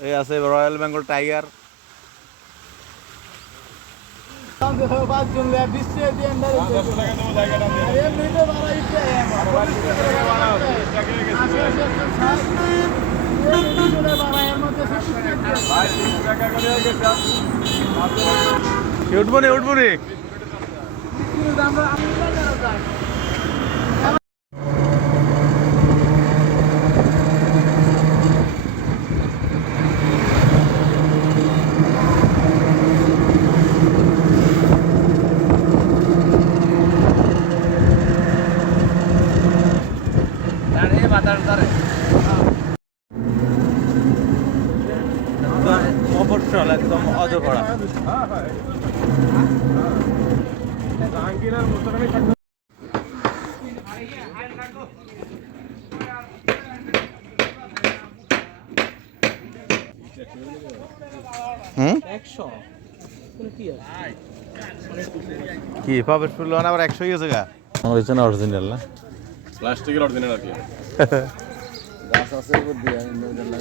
এই আছে royal Bengal tiger উঠবো নি উঠবো নি? হুম? কি পাবের ফুল আবার একশো গেছে গা? আমার হচ্ছে না অরিজিনাল না। প্লাস্টিকের অরিজিনাল আর কি। গাছ আছে উপর দিয়ে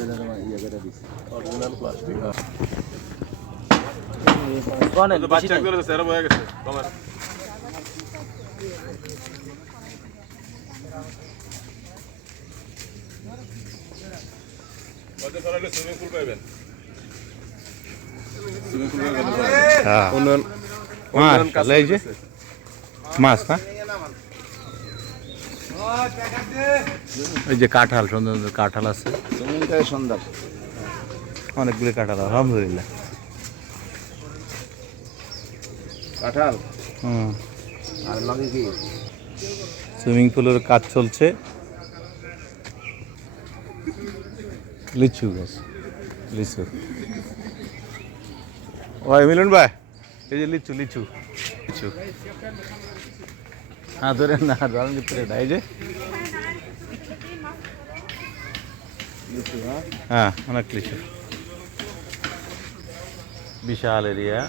যেন ইয়ে করে দিছি। অরিজিনাল প্লাস্টিক মাছ এই যে মাছ না এই যে কাঁঠাল সুন্দর সুন্দর কাঁঠাল আছে। সুন্দর। অনেকগুলি কাঁঠাল আলহামদুলিল্লাহ। কাঁঠাল। হুম। আর লগে কি? সুইমিং পুলের কাজ চলছে। লিচু গাছ লিচু। ওই মিলন ভাই এই যে লিচু লিচু লিচু। হ্যাঁ ধরে না ধরেন ভিতরে না, এই যে। লিচু হ্যাঁ হ্যাঁ অনেক লিচু। বিশাল এরিয়া।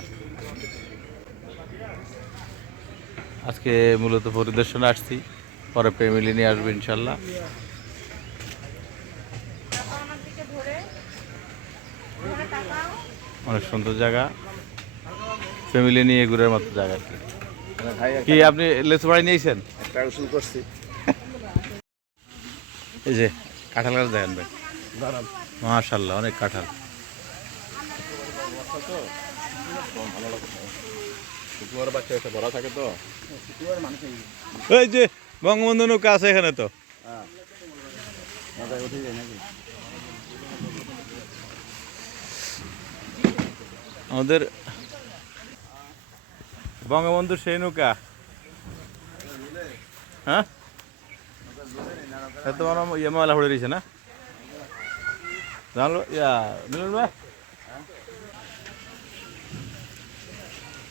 আজকে মূলত পরিদর্শনে আসছি। পরে ফ্যামিলি নিয়ে আসব ইনশাল্লাহ। অনেক সুন্দর জায়গা। ফ্যামিলি নিয়ে ঘুরার মতো জায়গা আর কি। আপনি লেচু বাড়ি নিয়েছেন? করছি। এই যে কাঁঠাল গাছ দেখেন ভাই। মাশাল্লাহ অনেক কাঁঠাল। বাচ্চা একটা ভরা থাকে তো? এই যে বঙ্গবন্ধু নৌকা আছে এখানে তো। হ্যাঁ। আমাদের বঙ্গবন্ধু সেই নৌকা হ্যাঁ এত বড় ইয়ে ময়লা পড়ে রয়েছে না? জানলো? ইয়া মিলন ভাই?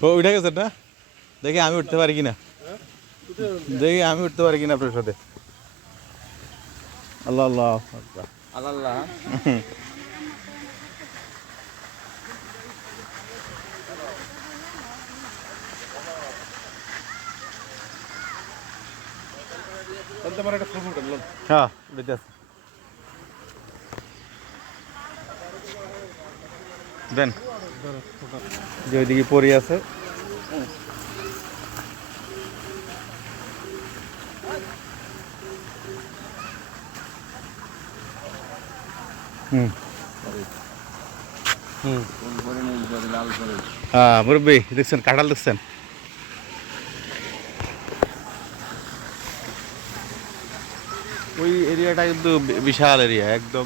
ও উঠে গেছে না? দেখি আমি উঠতে পারি কিনা। দেখি আমি উঠতে পারি কিনা আপনার সাথে। আল্লাহ আল্লাহ। আল্লাহ। হ্যাঁ আছে। দেন। যে ওইদিকে পড়ে আছে। হুম। হুম। হ্যাঁ মুরব্বী দেখছেন কাঁঠাল দেখছেন? ওই এরিয়াটা কিন্তু বিশাল এরিয়া একদম।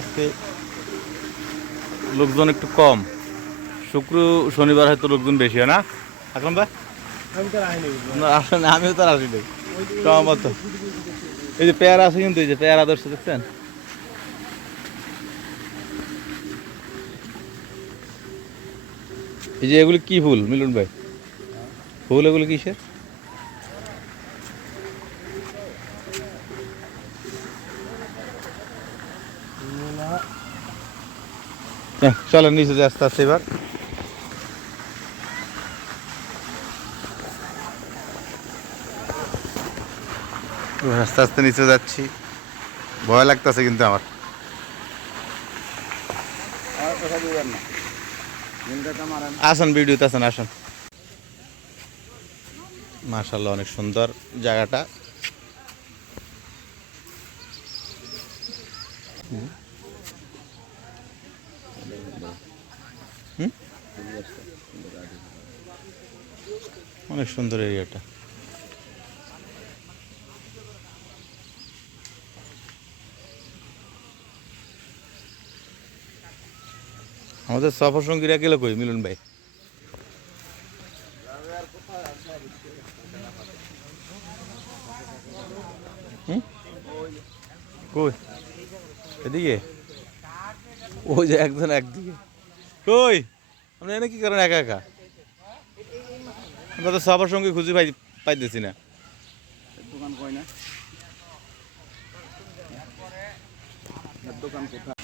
আজকে লোকজন একটু কম। শুক্র, শনিবার হয়তো লোকজন বেশি হয় না? এখন ভাই? আমিও তো আসি সম্ভবত এই যে পেয়ারা আছে কিন্তু, এই যে পেয়ারা দর্শক দেখছেন? এই যে এগুলি কি ফুল, মিলন ভাই? ফুল এগুলো কিসের হ্যাঁ, চলেন নিচে যে আস্তে আস্তে এবার। আস্তে আস্তে নিচে যাচ্ছি। ভয় লাগতেছে কিন্তু আমার। আসেন ভিডিওতে আসেন আসেন। মাশাল্লাহ অনেক সুন্দর জায়গাটা। অনেক সুন্দর এরিয়াটা। আমাদের সফর সঙ্গীরা গেলে কই, মিলন ভাই? কই? এদিকে? ওই যে একজন একদিকে। কই? আপনি এনে কি করেন একা একা? আমরা তো সবার সঙ্গে খুঁজে পাই পাইতেছি না। দোকান কই না? দোকান কোথায়?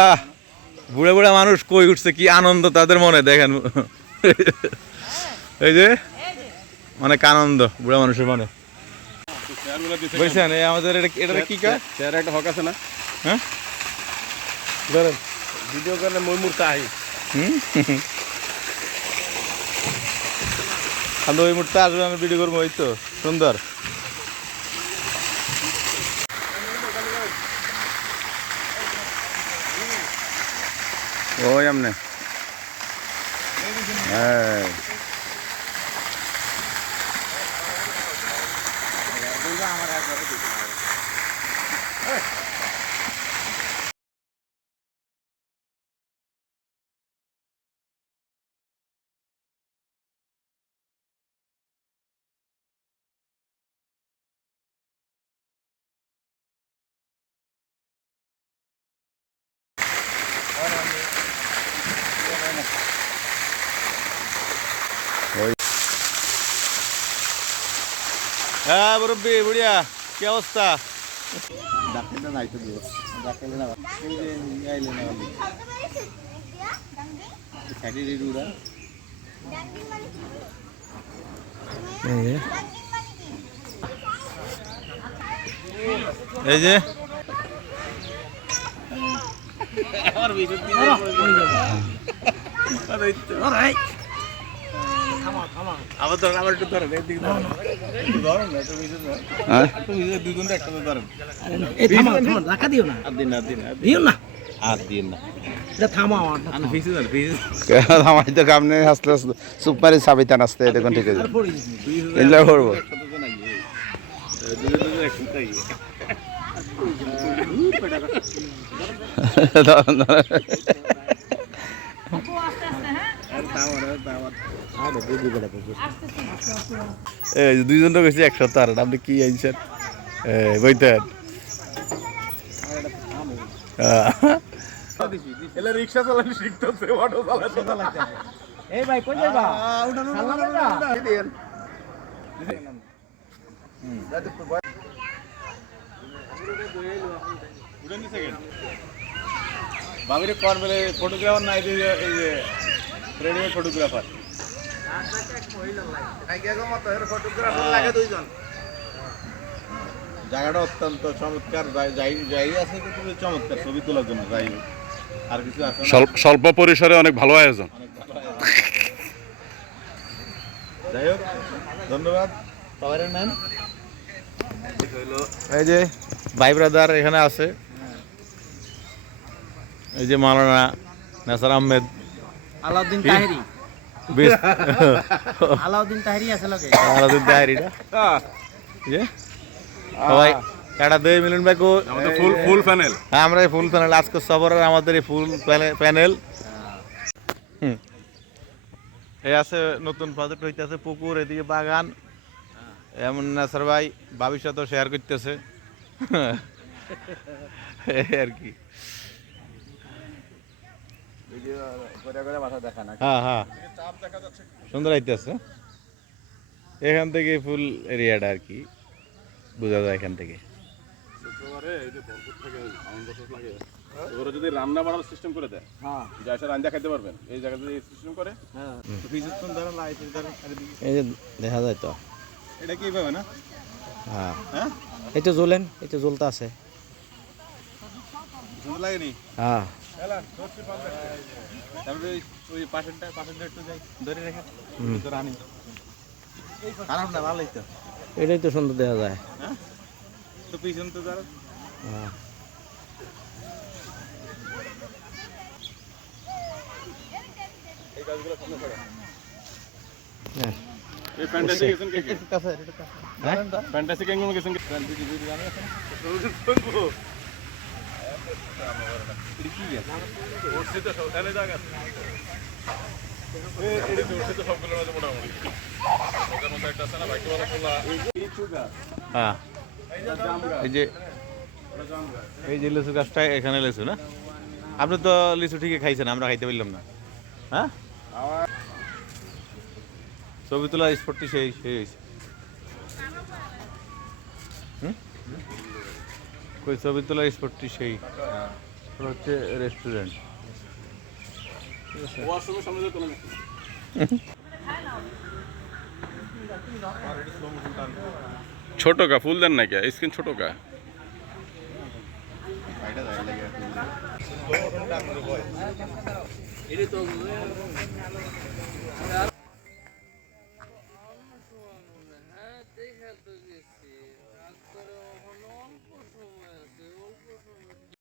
আহ বুড়ে বুড়ে মানুষ কই উঠছে কি আনন্দ তাদের মনে দেখেন। এই যে অনেক আনন্দ বুড়া মানুষের মনে। বুঝছেন আমাদের এটা এটা কি কাজ? চেয়ার একটা হক আছে না? হ্যাঁ? ধরেন ভিডিও করলে মই মুহূর্তে আহি হুম? আমি ওই মুহূর্তে আসবে আমি ভিডিও করব ওই তো সুন্দর। ওই আমনে। হ্যাঁ। হ্যাঁ মুরব্বী বুড়িয়া কি অবস্থা? ডাক্তারটা নাই তো দিও ডাক্তারটা না এই যে আইলে না বলি। রে রুড়া এই যে। আবার ধরেন আবার একটু ধরেন একদিকে ধরেন ধরেন না একটু ভিজে ধরেন হ্যাঁ একটু ভিজে দুজনটা একসাথে ধরেন এই থামা থামা ধাক্কা দিও না আর দিন আর দিন দিও না আর দিন না এটা থামাও আর আমি ভিজে ধরেন ভিজে আমার তো কামনে হাসলে সুপারি সাবিতান আসতে দেখুন ঠিক আছে যে দুইজনটা গেছি একসাথে আর আপনি কি আইছেন এই বইতেন। রিক্সা চালানো ফটোগ্রাফার ফটোগ্রাফার জায়গাটা অত্যন্ত চমৎকার যাই যাই- যাই আছে কিন্তু খুবই চমৎকার ছবি তোলার জন্য যাই আর কিছু আছে স্বল্প স্বল্প পরিসরে অনেক ভালো আয়োজন। যাই হোক ধন্যবাদ। সবাই নেন। এই যে ভাই ব্রাদার এখানে আছে। এই যে মালানা নাসার আহমেদ। আলাউদ্দিন তাহেরি। বেশ। আলাউদ্দিন তাহেরি আছে লগে। আলাদা ডায়েরিটা যে? সবাই একটা দুই মিলন ভাই কো আমাদের ফুল ফুল প্যানেল হ্যাঁ আমরা এই ফুল প্যানেল আজকে সবরের আমাদের এই ফুল প্যানেল এই আছে নতুন প্রজেক্ট হইতেছে পুকুর এদিকে বাগান। এমন নাসার ভাই ভাবির শেয়ার করতেছে। আর কি ভিডিও করে করে মাথা দেখা না হ্যাঁ হ্যাঁ। সুন্দর আইতেছে। এখান থেকে ফুল এরিয়াটা আর কি বোঝা যায় এখান থেকে। যদি রান্না বাড়ার সিস্টেম করে দেয় হ্যাঁ। রান্না খাইতে পারবেন। এই জায়গাতে সিস্টেম করে হ্যাঁ। এই যে দেখা যায় তো। এটা কি পাবে না? হ্যাঁ। হ্যাঁ? এই তো জ্বলেন এই তো জ্বলতে আছে লাগেনি? হ্যাঁ। তারপরে ওই ওই পাশেরটা পাশেরটা একটু যাই ধরে রেখে। তো রানি। খারাপ না ভালোই তো। এটাই তো সুন্দর দেখা যায়। হ্যাঁ? তো পিছন তো তার হ্যাঁ। এই গাছগুলো সামনে থাকা হ্যাঁ। এই ফ্যান্টাসি গেছেন কে কে একটু কাছে একটু কাছে। হ্যাঁ? ফ্যান্টাসি ক্যাঙ্গুমে গেছেন কে? হ্যাঁ। এই যে গাছটা এখানে না? আপনি তো লিচু ঠিকই খাইছেন, আমরা খাইতে পারলাম না। হ্যাঁ? ছবি তোলা স্পটটি সেই সেই হয়েছে হুম? কই ছবি তোলা স্পটটি সেই। ওটা হচ্ছে রেস্টুরেন্ট ছোট কা ফুল দেন না কে স্ক্রিন ছোট কা? এটা তো